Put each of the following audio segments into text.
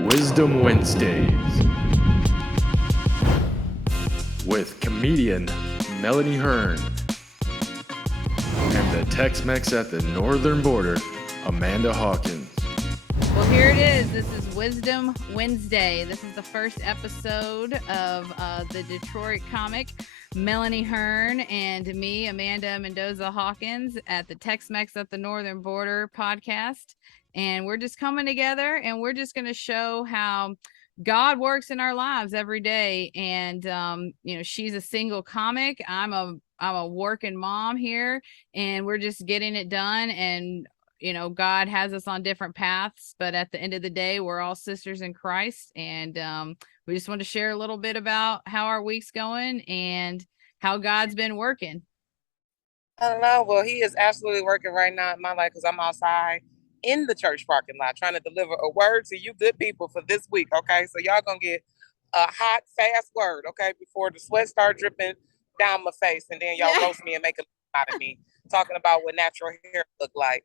Wisdom Wednesdays with comedian Melanie Hearn and the Tex-Mex at the northern border, Amanda Hawkins. Well, here it is. This is Wisdom Wednesday. This is the first episode of the Detroit comic Melanie Hearn and me, Amanda Mendoza Hawkins, at the Tex-Mex at the Northern Border podcast. And we're just coming together and we're just going to show how God works in our lives every day. And, she's a single comic. I'm a working mom here, and we're just getting it done. And God has us on different paths, but at the end of the day, we're all sisters in Christ. And we just want to share a little bit about how our week's going and how God's been working. I don't know. Well, he is absolutely working right now in my life because I'm outside in the church parking lot trying to deliver a word to you good people for this week. Okay. So y'all going to get a hot, fast word. Okay. Before the sweat start dripping down my face and then y'all roast me and make a out of me talking about what natural hair look like.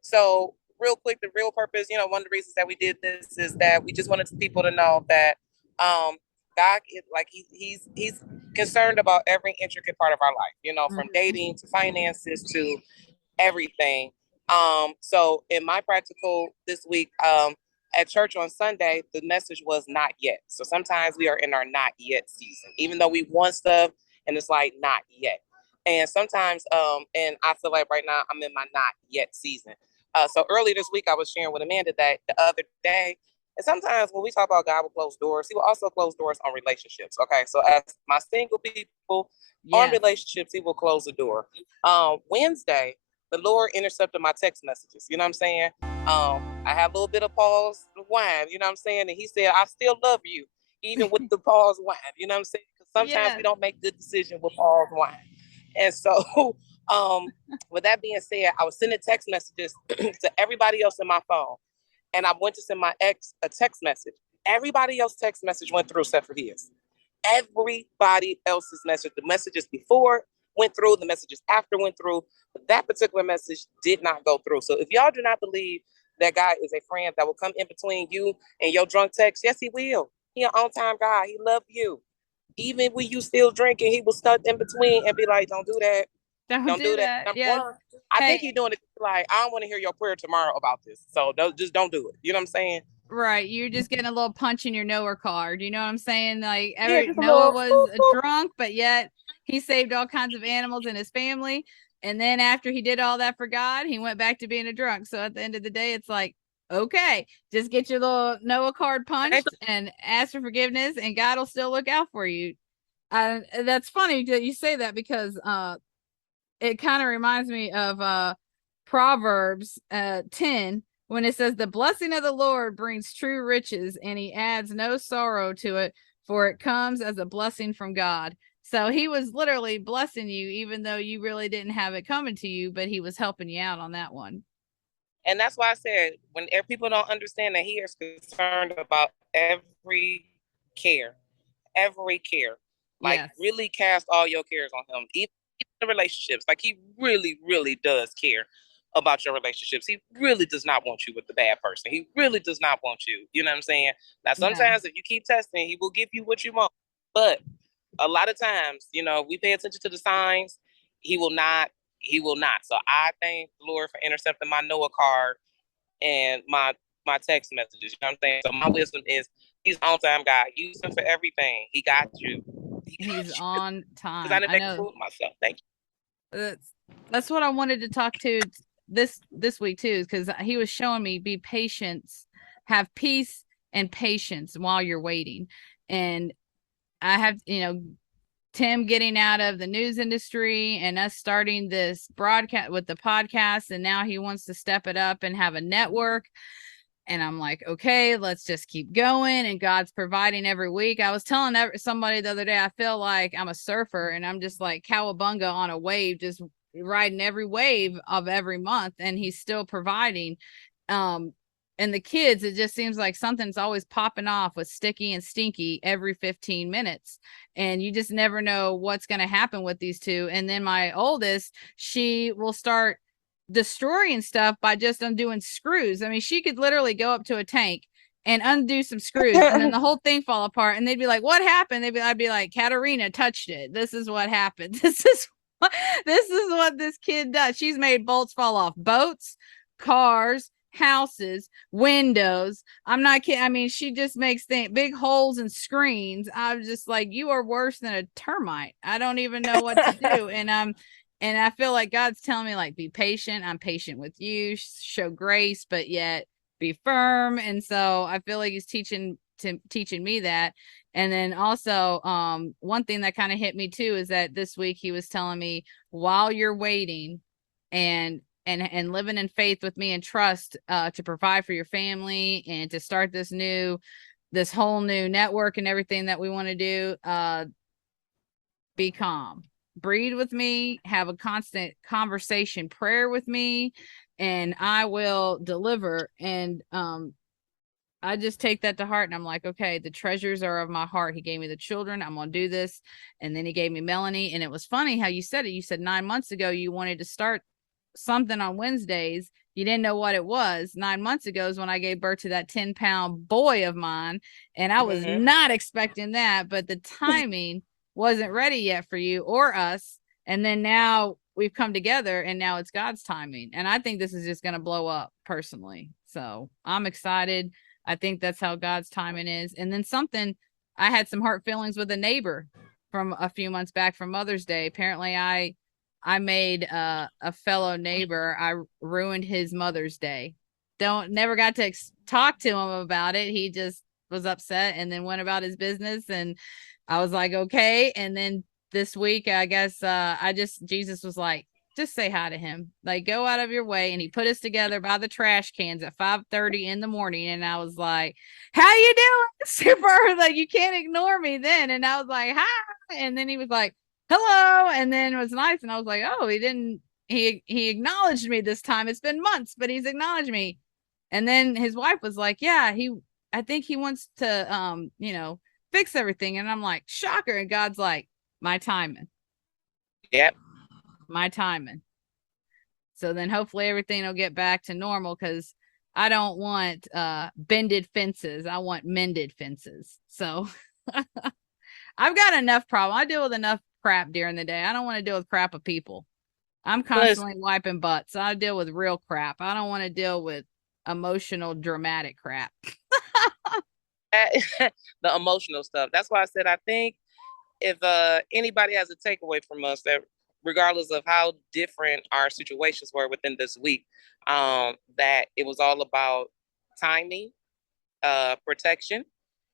So real quick, the real purpose, one of the reasons that we did this is that we just wanted people to know that God is like he's concerned about every intricate part of our life, from dating to finances to everything. So in my practical this week, at church on Sunday, the message was not yet. So sometimes we are in our not yet season, even though we want stuff and it's like not yet. And sometimes, and I feel like right now I'm in my not yet season. So early this week, I was sharing with Amanda that the other day, and sometimes when we talk about God will close doors, he will also close doors on relationships. Okay. So as my single people on relationships, he will close the door. Wednesday, the Lord intercepted my text messages. You know what I'm saying? I had a little bit of pause wine, you know what I'm saying? And he said, I still love you, even with the pause wine. You know what I'm saying? Because sometimes we don't make good decisions with pause wine. And so, with that being said, I was sending text messages to everybody else in my phone. And I went to send my ex a text message. Everybody else's text message went through except for his. Everybody else's message, the messages before went through, the messages after went through, but that particular message did not go through. So if y'all do not believe that God is a friend that will come in between you and your drunk text, yes, he will. He an on-time God. He loves you. Even when you still drinking, he will stuck in between and be like, don't do that. Don't do that. Number one, I think he's doing it like, I don't want to hear your prayer tomorrow about this. So just don't do it. You know what I'm saying? Right. You're just getting a little punch in your Noah card. You know what I'm saying? Like Noah was a drunk, but yet he saved all kinds of animals in his family. And then after he did all that for God, he went back to being a drunk. So at the end of the day, it's like, okay, just get your little Noah card punched and ask for forgiveness, and God will still look out for you. That's funny that you say that because it kind of reminds me of Proverbs 10, when it says the blessing of the Lord brings true riches, and he adds no sorrow to it, for it comes as a blessing from God. So he was literally blessing you, even though you really didn't have it coming to you, but he was helping you out on that one. And that's why I said, when people don't understand that he is concerned about every care. Like, really cast all your cares on him. Even the relationships. Like, he really, really does care about your relationships. He really does not want you with the bad person. He really does not want you. You know what I'm saying? Now, sometimes if you keep testing, he will give you what you want. But a lot of times, we pay attention to the signs. He will not. So I thank the Lord for intercepting my Noah card and my text messages. You know what I'm saying? So my wisdom is he's on time, God. Use him for everything. He got you. He's on time. Because I didn't make a fool of myself. Thank you. That's what I wanted to talk to this week too, because he was showing me be patient, have peace and patience while you're waiting. And I have, Tim getting out of the news industry and us starting this broadcast with the podcast, and now he wants to step it up and have a network. And I'm like, okay, let's just keep going. And God's providing every week. I was telling somebody the other day, I feel like I'm a surfer and I'm just like cowabunga on a wave, just riding every wave of every month. And he's still providing. And the kids, it just seems like something's always popping off with Sticky and Stinky every 15 minutes. And you just never know what's going to happen with these two. And then my oldest, she will start destroying stuff by just undoing screws. I mean, she could literally go up to a tank and undo some screws, and then the whole thing fall apart. And they'd be like, "What happened?" I'd be like, "Katarina touched it. This is what happened. This is what this kid does. She's made bolts fall off boats, cars, houses, windows. I'm not kidding. I mean, she just makes big holes in screens. I was just like, you are worse than a termite. I don't even know what to do." And I feel like God's telling me, like, be patient. I'm patient with you. Show grace, but yet be firm. And so I feel like he's teaching me that. And then also, one thing that kind of hit me too is that this week he was telling me, while you're waiting and living in faith with me and trust, to provide for your family and to start this whole new network and everything that we want to do, be calm, breathe with me, have a constant conversation, prayer with me, and I will deliver. And I just take that to heart, and I'm like, okay, the treasures are of my heart. He gave me the children. I'm going to do this. And then he gave me Melanie. And it was funny how you said it. You said 9 months ago, you wanted to start something on Wednesdays. You didn't know what it was. 9 months ago is when I gave birth to that 10-pound boy of mine. And I was not expecting that, but the timing wasn't ready yet for you or us. And then now we've come together, and now it's God's timing. And I think this is just going to blow up personally. So I'm excited. I think that's how God's timing is. And then I had some hurt feelings with a neighbor from a few months back from Mother's Day. Apparently I made a fellow neighbor, I ruined his Mother's Day. Never got to talk to him about it. He just was upset and then went about his business. And I was like, okay. And then this week, I guess, Jesus was like, just say hi to him, like, go out of your way. And he put us together by the trash cans at 5:30 in the morning. And I was like, how you doing? Super, like, you can't ignore me then. And I was like, hi. And then he was like, hello. And then it was nice. And I was like, oh, he acknowledged me this time. It's been months, but he's acknowledged me. And then his wife was like, yeah, I think he wants to, fix everything. And I'm like, shocker. And God's like, my timing. Yep. My timing. So then hopefully everything will get back to normal, because I don't want bended fences. I want mended fences. So I've got enough problem. I deal with enough crap during the day. I don't want to deal with crap of people. I'm constantly wiping butts. I deal with real crap. I don't want to deal with emotional, dramatic crap. The emotional stuff. That's why I said, I think if anybody has a takeaway from us, that regardless of how different our situations were within this week, that it was all about timing, protection,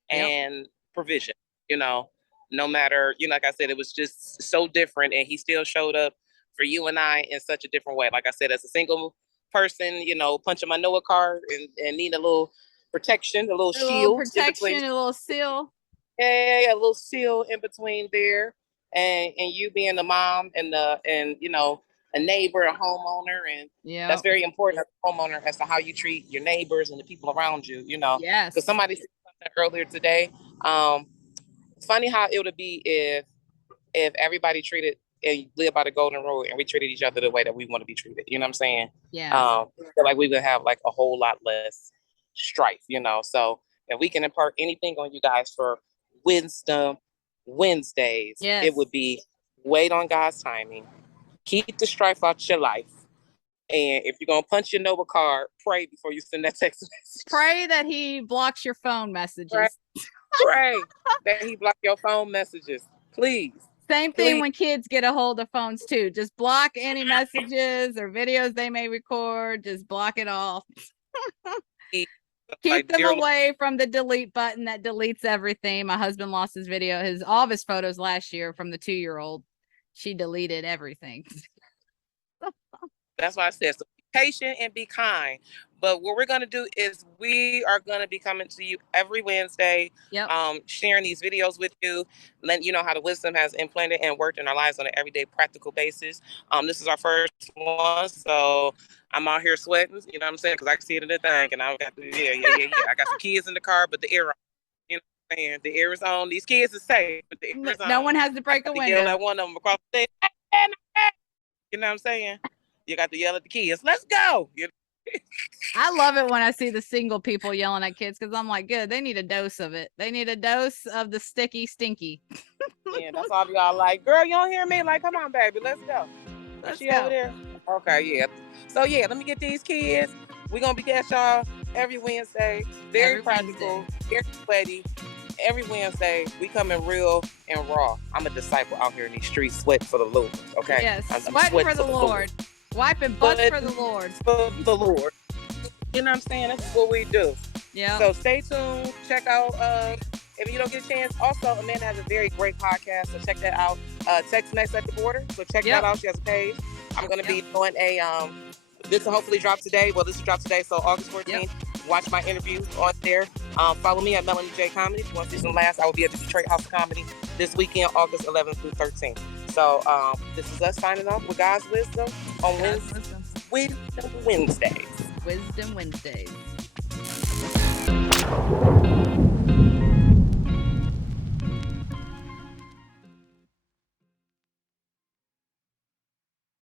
and provision. No matter, like I said, it was just so different, and he still showed up for you and I in such a different way. Like I said, as a single person, punching my Noah card and need a little protection, a little shield, protection, a little seal. Yeah, a little seal in between there. And you being a mom and a neighbor, a homeowner, and that's very important as a homeowner, as to how you treat your neighbors and the people around you. Yes. Because somebody said something earlier today. It's funny how it would be if everybody treated and live by the golden rule, and we treated each other the way that we want to be treated. You know what I'm saying? Yeah. Like we would have like a whole lot less strife. So if we can impart anything on you guys for Wisdom Wednesdays, it would be wait on God's timing, keep the strife out your life, and if you're gonna punch your Nova card, pray before you send that text message. Pray that he blocks your phone messages. Pray that he blocks your phone messages, please. Same thing when kids get a hold of phones too. Just block any messages or videos they may record. Just block it off. Keep them away from the delete button that deletes everything. My husband lost his all of his photos last year from the 2-year-old. She deleted everything. That's why I said, so be patient and be kind. But what we're going to do is we are going to be coming to you every Wednesday, sharing these videos with you, letting you know how the wisdom has implanted and worked in our lives on an everyday practical basis. This is our first one, so I'm out here sweating, you know what I'm saying? Because I can see it in the thing, and I got I got some kids in the car, but the air on. You know what I'm saying? The air is on. These kids are safe, but the air is on. No one has to break a window. Yell at one of them across the stage. You know what I'm saying? You got to yell at the kids. Let's go. I love it when I see the single people yelling at kids because I'm like, good, they need a dose of it. They need a dose of the sticky stinky. Yeah, that's all y'all like. Girl, you don't hear me? Like, come on, baby, let's go. Let's Is she go. over there? Okay, yeah. So yeah, let me get these kids. We're gonna be at y'all every Wednesday. Very Every practical, Wednesday. very sweaty. Every Wednesday, we coming real and raw. I'm a disciple out here in these streets, sweating for the Lord. Okay. Yes, I'm sweating sweating for the Lord. Wiping butts for the Lord. For the Lord. You know what I'm saying? That's what we do. Yeah. So stay tuned. Check out if you don't get a chance. Also, Amanda has a very great podcast, so check that out. Text Next at the Border. So check that out. She has a page. I'm gonna be doing a this will hopefully drop today. Well, this will drop today, so August 14th. Watch my interview on there. Follow me at Melanie J Comedy. If you want to see some laughs, I will be at the Detroit House of Comedy this weekend, August 11th through 13th. So this is us signing off with God's Wisdom on Wisdom Wednesdays. Wisdom Wednesdays.